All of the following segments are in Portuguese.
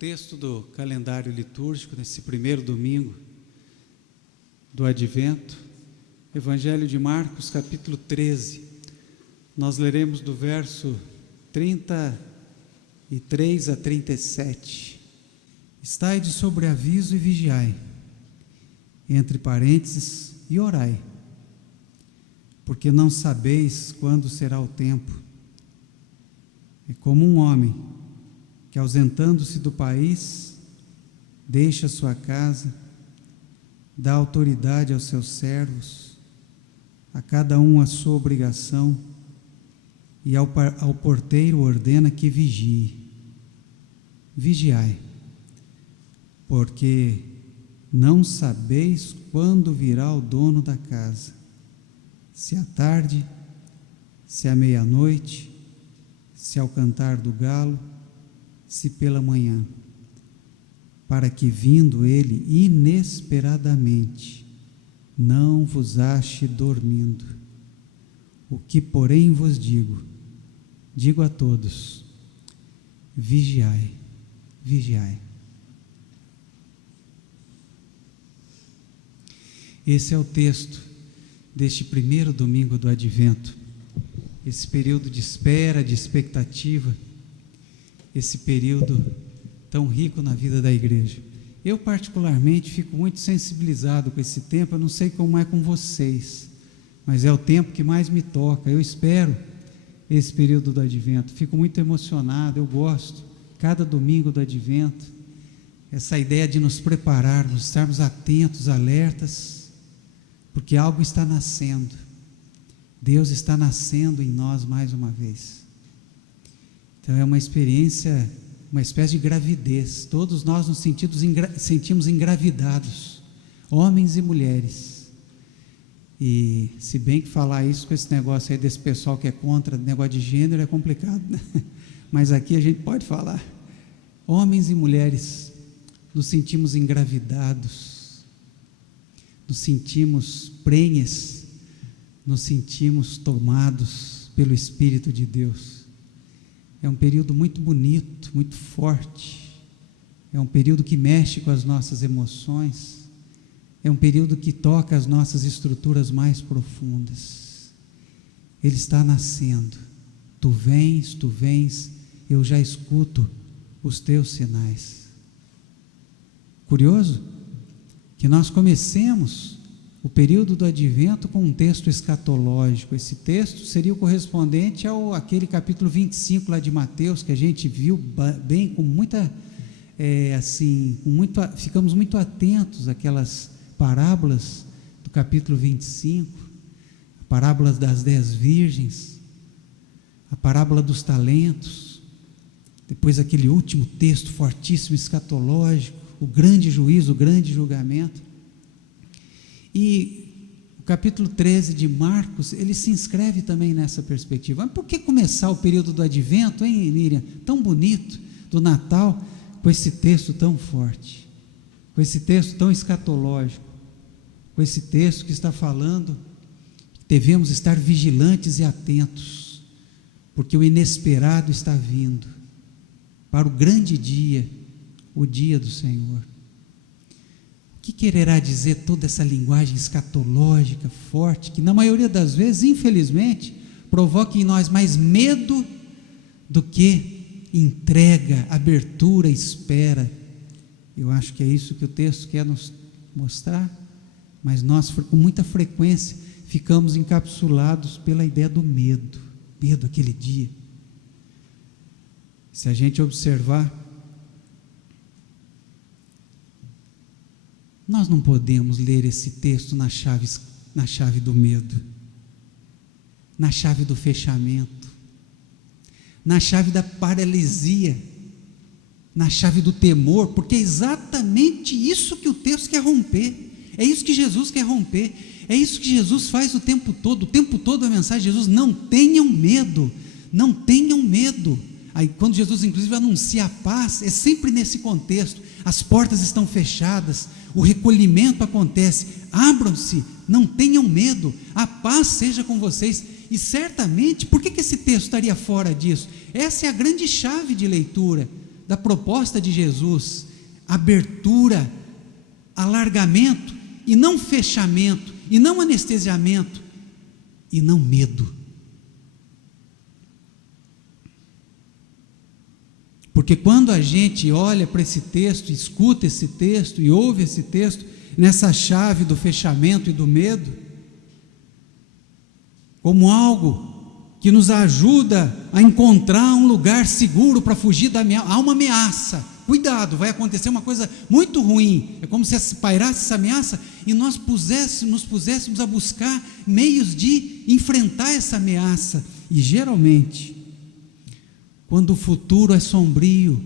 texto do calendário litúrgico, nesse primeiro domingo do Advento, Evangelho de Marcos, capítulo 13. Nós leremos do verso 33 a 37. Estai de sobreaviso e vigiai, entre parênteses, e orai, porque não sabeis quando será o tempo. É como um homem que, ausentando-se do país, deixa sua casa, dá autoridade aos seus servos, a cada um a sua obrigação, e ao porteiro ordena que vigie. Vigiai, porque não sabeis quando virá o dono da casa, se à tarde, se à meia-noite, se ao cantar do galo, se pela manhã, para que, vindo ele inesperadamente, não vos ache dormindo. O que, porém, vos digo a todos: vigiai, vigiai. Esse é o texto deste primeiro domingo do Advento, esse período de espera, de expectativa, esse período tão rico na vida da igreja. Eu particularmente fico muito sensibilizado com esse tempo. Eu não sei como é com vocês, mas é o tempo que mais me toca. Eu espero esse período do Advento, fico muito emocionado, eu gosto, cada domingo do Advento, essa ideia de nos prepararmos, estarmos atentos, alertas, porque algo está nascendo, Deus está nascendo em nós mais uma vez. Então é uma experiência, uma espécie de gravidez. Todos nós nos sentimos engravidados, homens e mulheres. E se bem que falar isso com esse negócio aí desse pessoal que é contra negócio de gênero é complicado, né? Mas aqui a gente pode falar. Homens e mulheres nos sentimos engravidados, nos sentimos prenhes, nos sentimos tomados pelo Espírito de Deus. É um período muito bonito, muito forte, é um período que mexe com as nossas emoções, é um período que toca as nossas estruturas mais profundas. Ele está nascendo, tu vens, eu já escuto os teus sinais. Curioso que nós comecemos o período do Advento com um texto escatológico. Esse texto seria o correspondente àquele capítulo 25 lá de Mateus, que a gente viu bem, com muita, ficamos muito atentos àquelas parábolas do capítulo 25, a parábola das 10 virgens, a parábola dos talentos, depois aquele último texto fortíssimo, escatológico, o grande juízo, o grande julgamento. E o capítulo 13 de Marcos, ele se inscreve também nessa perspectiva. Mas por que começar o período do Advento, hein, Miriam? Tão bonito, do Natal, com esse texto tão forte, com esse texto tão escatológico, com esse texto que está falando que devemos estar vigilantes e atentos, porque o inesperado está vindo, para o grande dia, o dia do Senhor. O que quererá dizer toda essa linguagem escatológica forte, que na maioria das vezes, infelizmente, provoca em nós mais medo do que entrega, abertura, espera? Eu acho que é isso que o texto quer nos mostrar, mas nós, com muita frequência, ficamos encapsulados pela ideia do medo aquele dia. Se a gente observar, nós não podemos ler esse texto na chave do medo, na chave do fechamento, na chave da paralisia, na chave do temor, porque é exatamente isso que o texto quer romper, é isso que Jesus quer romper, é isso que Jesus faz o tempo todo a mensagem de Jesus: não tenham medo, não tenham medo. Aí quando Jesus inclusive anuncia a paz, é sempre nesse contexto: as portas estão fechadas, o recolhimento acontece, abram-se, não tenham medo, a paz seja com vocês. E certamente, por que esse texto estaria fora disso? Essa é a grande chave de leitura da proposta de Jesus: abertura, alargamento, e não fechamento, e não anestesiamento, e não medo. Porque quando a gente olha para esse texto, escuta esse texto e ouve esse texto, nessa chave do fechamento e do medo, como algo que nos ajuda a encontrar um lugar seguro para fugir da ameaça. Há uma ameaça, cuidado, vai acontecer uma coisa muito ruim, é como se pairasse essa ameaça e nós nos puséssemos a buscar meios de enfrentar essa ameaça. E geralmente, quando o futuro é sombrio,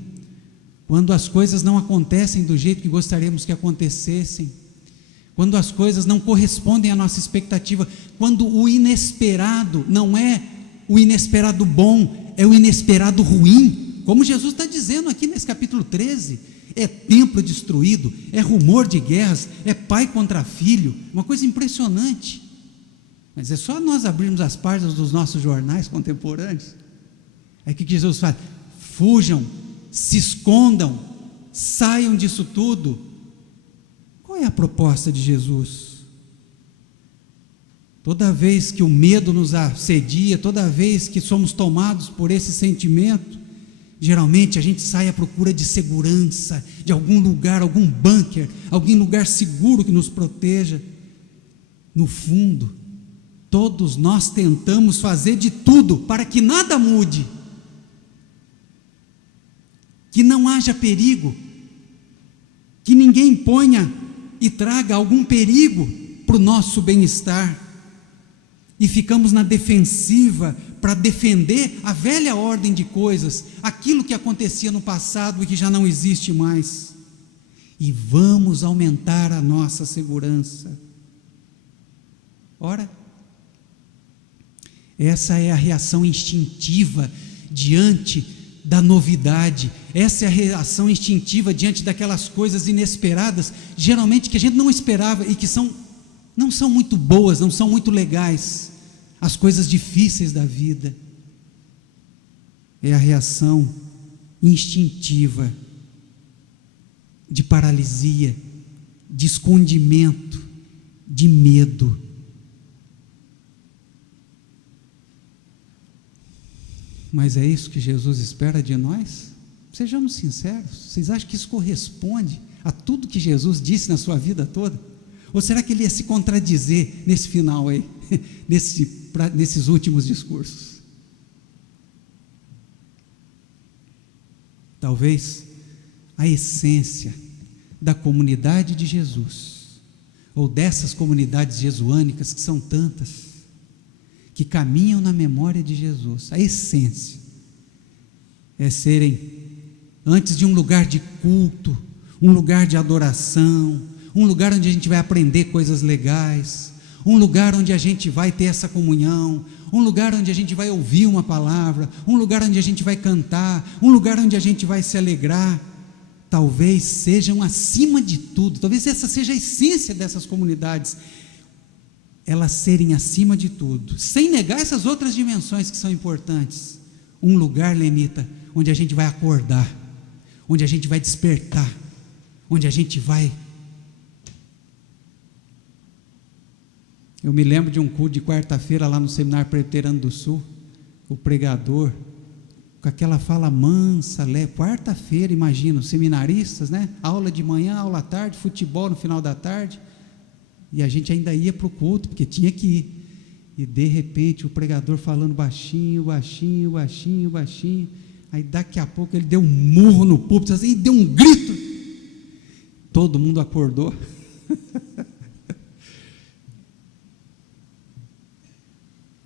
quando as coisas não acontecem do jeito que gostaríamos que acontecessem, quando as coisas não correspondem à nossa expectativa, quando o inesperado não é o inesperado bom, é o inesperado ruim, como Jesus está dizendo aqui nesse capítulo 13, é templo destruído, é rumor de guerras, é pai contra filho, uma coisa impressionante. Mas é só nós abrirmos as páginas dos nossos jornais contemporâneos. Aí o que Jesus fala? Fujam, se escondam, saiam disso tudo. Qual é a proposta de Jesus? Toda vez que o medo nos assedia, toda vez que somos tomados por esse sentimento, geralmente a gente sai à procura de segurança, de algum lugar, algum bunker, algum lugar seguro que nos proteja. No fundo, todos nós tentamos fazer de tudo para que nada mude, que não haja perigo, que ninguém ponha e traga algum perigo para o nosso bem-estar, e ficamos na defensiva para defender a velha ordem de coisas, aquilo que acontecia no passado e que já não existe mais, e vamos aumentar a nossa segurança. Ora, essa é a reação instintiva diante da novidade, essa é a reação instintiva diante daquelas coisas inesperadas, geralmente que a gente não esperava e que não são muito boas, não são muito legais, as coisas difíceis da vida. É a reação instintiva de paralisia, de escondimento, de medo. Mas é isso que Jesus espera de nós? Sejamos sinceros, vocês acham que isso corresponde a tudo que Jesus disse na sua vida toda? Ou será que ele ia se contradizer nesse final aí, nesses últimos discursos? Talvez a essência da comunidade de Jesus, ou dessas comunidades jesuânicas que são tantas, que caminham na memória de Jesus, a essência é serem, antes de um lugar de culto, um lugar de adoração, um lugar onde a gente vai aprender coisas legais, um lugar onde a gente vai ter essa comunhão, um lugar onde a gente vai ouvir uma palavra, um lugar onde a gente vai cantar, um lugar onde a gente vai se alegrar. Talvez sejam acima de tudo, talvez essa seja a essência dessas comunidades, elas serem acima de tudo, sem negar essas outras dimensões que são importantes. Um lugar, Lenita, onde a gente vai acordar, onde a gente vai despertar, onde a gente vai. Eu me lembro de um culto de quarta-feira lá no Seminário Presbiteriano do Sul, o pregador, com aquela fala mansa, quarta-feira, imagina, os seminaristas, né? Aula de manhã, aula à tarde, futebol no final da tarde, e a gente ainda ia para o culto, porque tinha que ir, e de repente o pregador falando baixinho, baixinho, baixinho, baixinho, aí daqui a pouco ele deu um murro no púlpito, assim, e deu um grito, todo mundo acordou.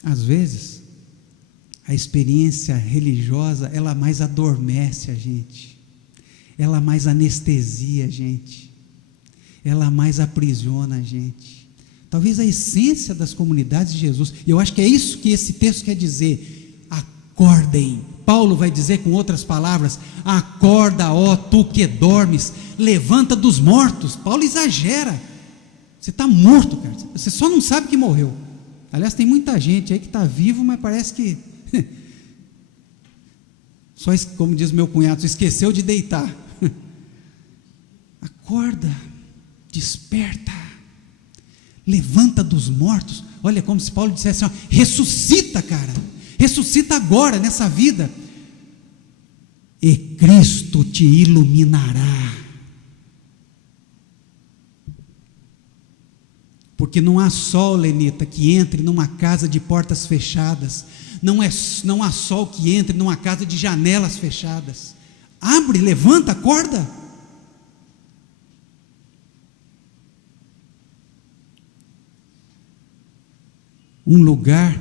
Às vezes, a experiência religiosa, ela mais adormece a gente, ela mais anestesia a gente, ela mais aprisiona a gente. Talvez a essência das comunidades de Jesus, e eu acho que é isso que esse texto quer dizer: acordem. Paulo vai dizer com outras palavras: acorda, ó tu que dormes, levanta dos mortos. Paulo exagera, você está morto, cara, você só não sabe que morreu. Aliás, tem muita gente aí que está vivo, mas parece que Só, como diz meu cunhado, esqueceu de deitar. Acorda, desperta, levanta dos mortos. Olha, como se Paulo dissesse assim, ó, ressuscita, cara, ressuscita agora, nessa vida, e Cristo te iluminará. Porque não há sol, Lenita, que entre numa casa de portas fechadas. Não há sol que entre numa casa de janelas fechadas. Abre, levanta, acorda. Um lugar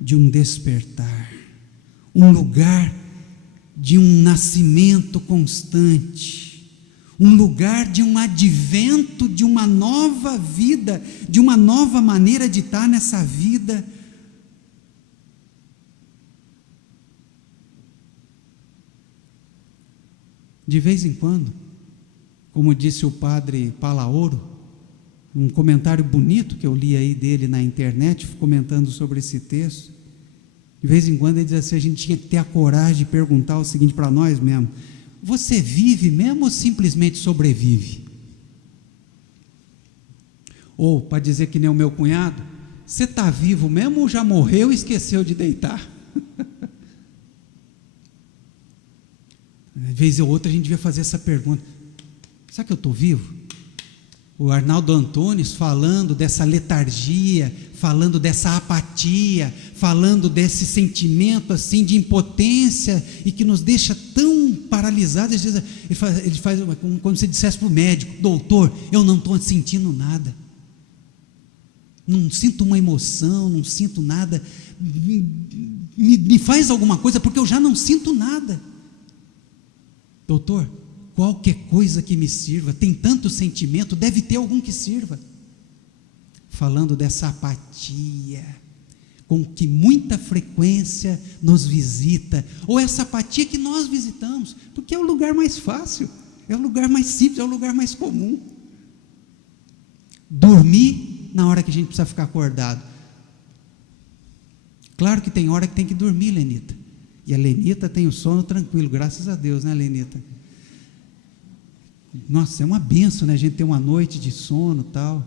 de um despertar, um lugar de um nascimento constante, um lugar de um advento de uma nova vida, de uma nova maneira de estar nessa vida. De vez em quando, como disse o padre Palaoro, um comentário bonito que eu li aí dele na internet, comentando sobre esse texto, de vez em quando ele diz assim, a gente tinha que ter a coragem de perguntar o seguinte para nós mesmo: você vive mesmo ou simplesmente sobrevive? Ou, para dizer que nem o meu cunhado, você está vivo mesmo ou já morreu e esqueceu de deitar? Às vezes ou outra a gente devia fazer essa pergunta: será que eu estou vivo? O Arnaldo Antunes falando dessa letargia, falando dessa apatia, falando desse sentimento assim de impotência e que nos deixa tão paralisados. Às vezes ele faz como se dissesse para o médico: doutor, eu não estou sentindo nada, não sinto uma emoção, não sinto nada, me faz alguma coisa, porque eu já não sinto nada. Doutor, qualquer coisa que me sirva, tem tanto sentimento, deve ter algum que sirva. Falando dessa apatia, com que muita frequência nos visita, ou essa apatia que nós visitamos, porque é o lugar mais fácil, é o lugar mais simples, é o lugar mais comum. Dormir na hora que a gente precisa ficar acordado. Claro que tem hora que tem que dormir, Lenita, e a Lenita tem o sono tranquilo, graças a Deus, né, Lenita? Nossa, é uma benção, né, a gente ter uma noite de sono e tal.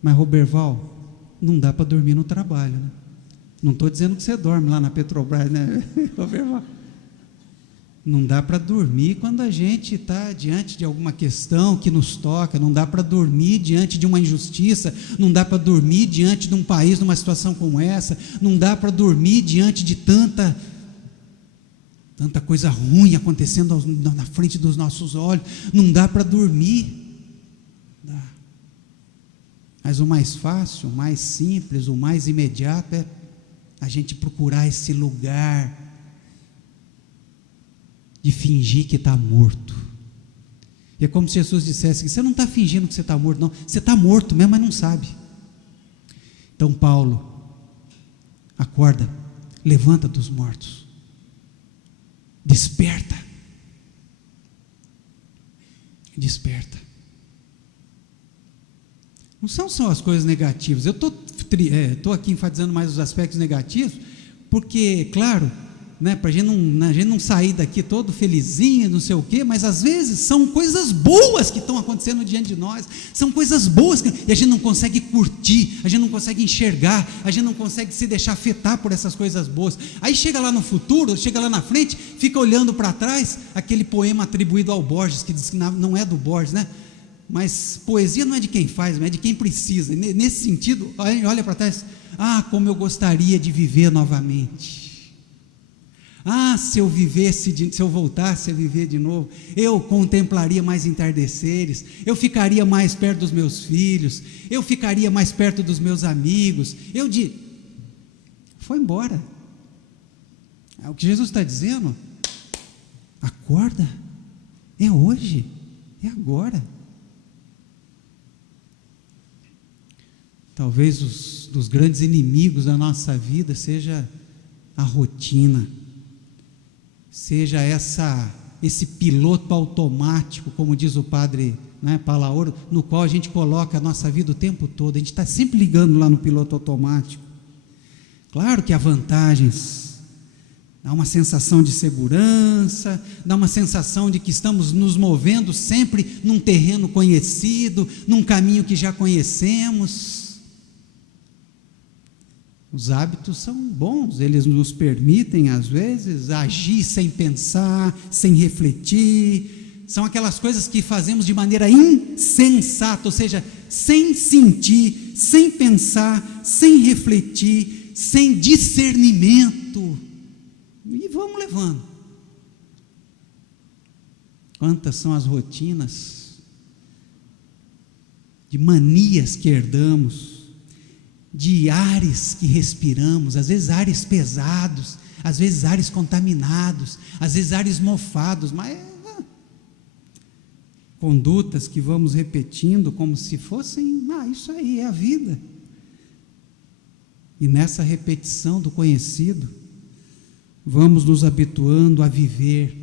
Mas, Roberval, não dá para dormir no trabalho, né? Não estou dizendo que você dorme lá na Petrobras, né, Roberval? Não dá para dormir quando a gente está diante de alguma questão que nos toca, não dá para dormir diante de uma injustiça, não dá para dormir diante de um país numa situação como essa, não dá para dormir diante de tanta coisa ruim acontecendo na frente dos nossos olhos, não dá para dormir. Dá. Mas o mais fácil, o mais simples, o mais imediato é a gente procurar esse lugar de fingir que está morto. E é como se Jesus dissesse que você não está fingindo que você está morto, não, você está morto mesmo, mas não sabe. Então, Paulo, acorda, levanta dos mortos, desperta, desperta. Não são só as coisas negativas. Eu estou aqui enfatizando mais os aspectos negativos, porque, claro, né, para a gente não sair daqui todo felizinho, não sei o quê, mas às vezes são coisas boas que estão acontecendo diante de nós, são coisas boas e a gente não consegue curtir, a gente não consegue enxergar, a gente não consegue se deixar afetar por essas coisas boas. Aí chega lá no futuro, chega lá na frente, fica olhando para trás, aquele poema atribuído ao Borges, que diz que não é do Borges, né? Mas poesia não é de quem faz, mas é de quem precisa. Nesse sentido, olha para trás: ah, como eu gostaria de viver novamente. Ah, se eu voltasse a viver de novo, eu contemplaria mais entardeceres, eu ficaria mais perto dos meus filhos, eu ficaria mais perto dos meus amigos. Foi embora. O que Jesus está dizendo: acorda, é hoje, é agora. Talvez dos grandes inimigos da nossa vida seja a rotina, seja esse piloto automático, como diz o padre, né, Palaoro, no qual a gente coloca a nossa vida o tempo todo. A gente está sempre ligando lá no piloto automático. Claro que há vantagens Dá uma sensação de segurança, dá uma sensação de que estamos nos movendo sempre num terreno conhecido, num caminho que já conhecemos. Os hábitos são bons, eles nos permitem, às vezes, agir sem pensar, sem refletir. São aquelas coisas que fazemos de maneira insensata, ou seja, sem sentir, sem pensar, sem refletir, sem discernimento. E vamos levando. Quantas são as rotinas de manias que herdamos, de ares que respiramos, às vezes ares pesados, às vezes ares contaminados, às vezes ares mofados, mas condutas que vamos repetindo como se fossem, isso aí é a vida. E nessa repetição do conhecido, vamos nos habituando a viver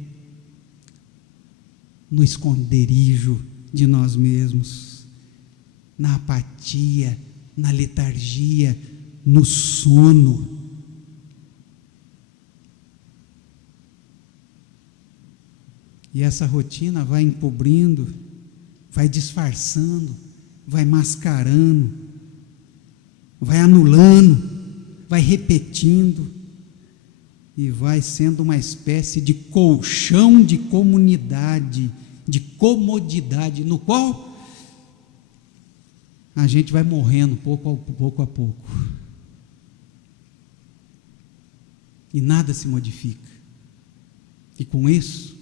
no esconderijo de nós mesmos, na apatia, na letargia, no sono. E essa rotina vai encobrindo, vai disfarçando, vai mascarando, vai anulando, vai repetindo, e vai sendo uma espécie de colchão de comunidade, de comodidade, no qual a gente vai morrendo pouco a pouco. E nada se modifica. E com isso,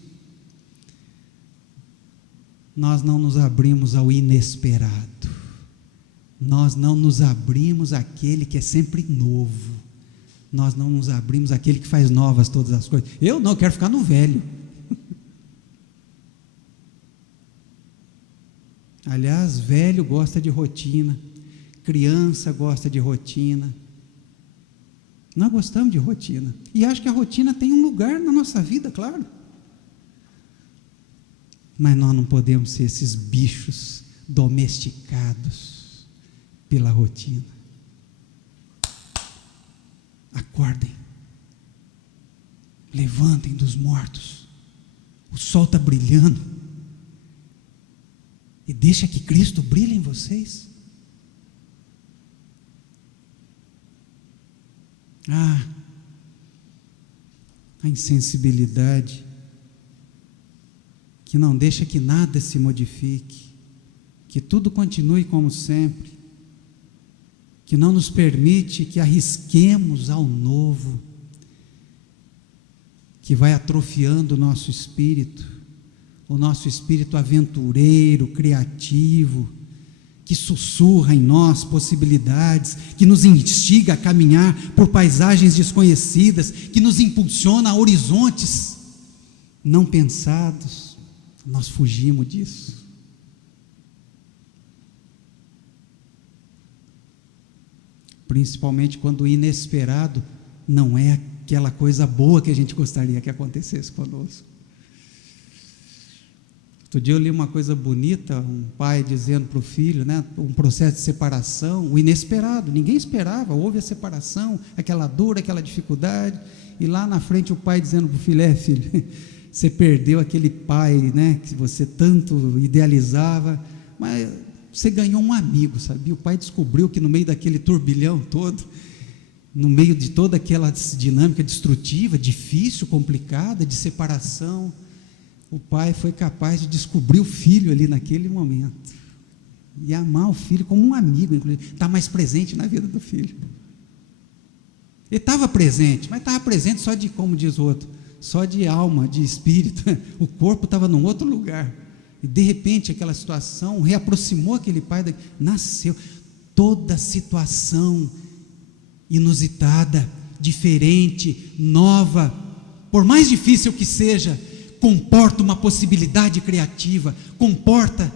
nós não nos abrimos ao inesperado. Nós não nos abrimos àquele que é sempre novo. Nós não nos abrimos àquele que faz novas todas as coisas. Eu não, quero ficar no velho. Aliás, velho gosta de rotina, criança gosta de rotina. Nós gostamos de rotina. E acho que a rotina tem um lugar na nossa vida, claro. Mas nós não podemos ser esses bichos domesticados pela rotina. Acordem, levantem dos mortos, o sol está brilhando, e deixa que Cristo brilhe em vocês. A insensibilidade que não deixa que nada se modifique, que tudo continue como sempre, que não nos permite que arrisquemos ao novo, que vai atrofiando o nosso espírito aventureiro, criativo, que sussurra em nós possibilidades, que nos instiga a caminhar por paisagens desconhecidas, que nos impulsiona a horizontes não pensados. Nós fugimos disso. Principalmente quando o inesperado não é aquela coisa boa que a gente gostaria que acontecesse conosco. Outro dia eu li uma coisa bonita, um pai dizendo para o filho, um processo de separação, o inesperado, ninguém esperava, houve a separação, aquela dor, aquela dificuldade, e lá na frente o pai dizendo para o filho, filho, você perdeu aquele pai, que você tanto idealizava, mas você ganhou um amigo, sabe? O pai descobriu que no meio daquele turbilhão todo, no meio de toda aquela dinâmica destrutiva, difícil, complicada, de separação, o pai foi capaz de descobrir o filho ali naquele momento, e amar o filho como um amigo, inclusive, estar mais presente na vida do filho. Ele estava presente, mas estava presente só de, como diz o outro, só de alma, de espírito, o corpo estava num outro lugar. E de repente aquela situação reaproximou aquele pai, nasceu toda situação inusitada, diferente, nova, por mais difícil que seja, comporta uma possibilidade criativa, comporta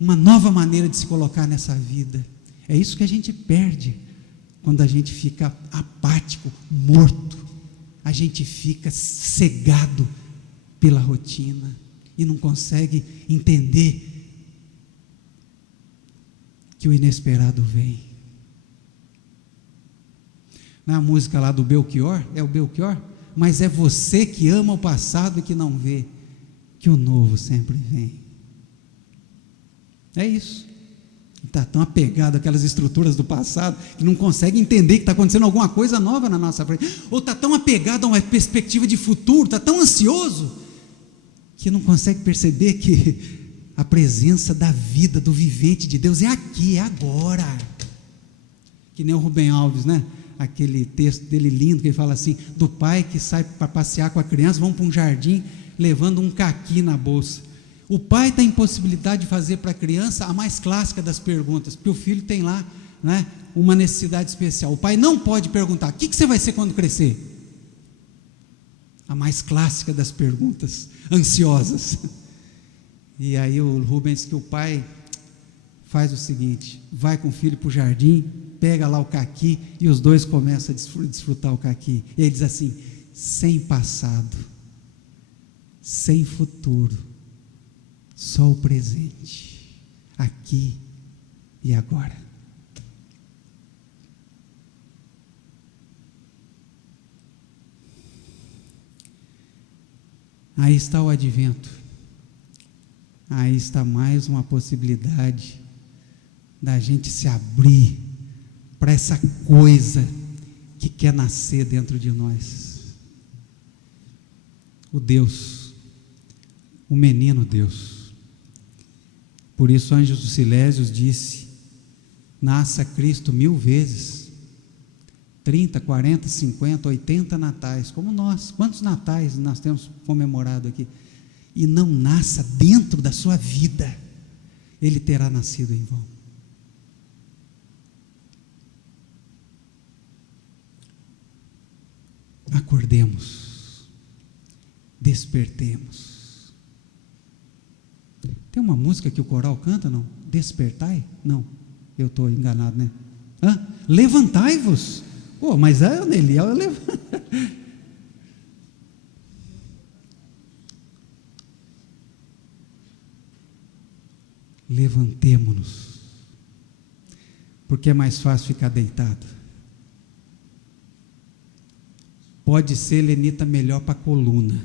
uma nova maneira de se colocar nessa vida. É isso que a gente perde quando a gente fica apático, morto, a gente fica cegado pela rotina e não consegue entender que o inesperado vem. Na música lá do Belchior, é o Belchior? mas é você que ama o passado e que não vê que o novo sempre vem. É isso. Está tão apegado àquelas estruturas do passado que não consegue entender que está acontecendo alguma coisa nova na nossa frente, ou está tão apegado a uma perspectiva de futuro, está tão ansioso que não consegue perceber que a presença da vida, do vivente de Deus é aqui, é agora. Que nem o Rubem Alves, né? Aquele texto dele lindo, que ele fala assim, do pai que sai para passear com a criança, vão para um jardim, levando um caqui na bolsa. O pai está em possibilidade de fazer para a criança a mais clássica das perguntas, porque o filho tem lá, né, uma necessidade especial. O pai não pode perguntar, o que você vai ser quando crescer? A mais clássica das perguntas, ansiosas. E aí o Rubens, que o pai faz o seguinte, vai com o filho para o jardim, pega lá o caqui, e os dois começam a desfrutar o caqui. E ele diz assim, sem passado, sem futuro, só o presente, aqui e agora. Aí está o advento, aí está mais uma possibilidade da gente se abrir para essa coisa que quer nascer dentro de nós. O Deus, o menino Deus. Por isso Anjo dos Silésios disse, nasça Cristo 1000 vezes, 30, 40, 50, 80 natais, como nós. Quantos natais nós temos comemorado aqui? E não nasça dentro da sua vida, ele terá nascido em vão. Acordemos, despertemos. Tem uma música que o coral canta, não? Despertai? Não, eu estou enganado, né? Levantai-vos. Pô, mas é o Neliel, eu levanto. Levantemo-nos, porque é mais fácil ficar deitado. Pode ser, Lenita, melhor para a coluna,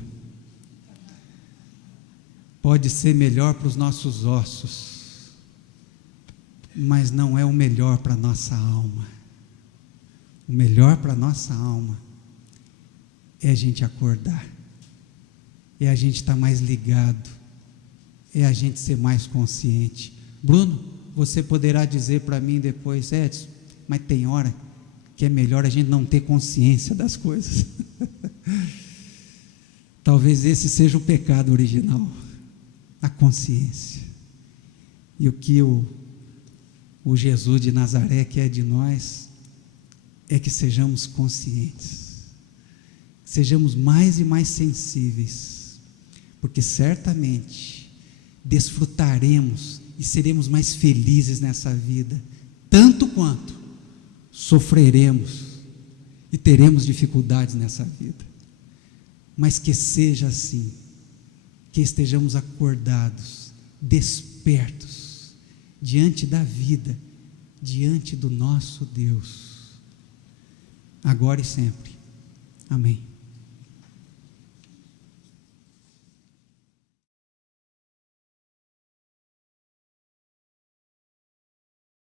pode ser melhor para os nossos ossos, mas não é o melhor para a nossa alma. O melhor para a nossa alma é a gente acordar, é a gente estar mais ligado, é a gente ser mais consciente. Bruno, você poderá dizer para mim depois, Edson, mas tem hora que é melhor a gente não ter consciência das coisas. Talvez esse seja o pecado original, a consciência. E o que o Jesus de Nazaré quer de nós é que sejamos conscientes, sejamos mais e mais sensíveis, porque certamente desfrutaremos e seremos mais felizes nessa vida, tanto quanto sofreremos e teremos dificuldades nessa vida, mas que seja assim, que estejamos acordados, despertos, diante da vida, diante do nosso Deus, agora e sempre. Amém.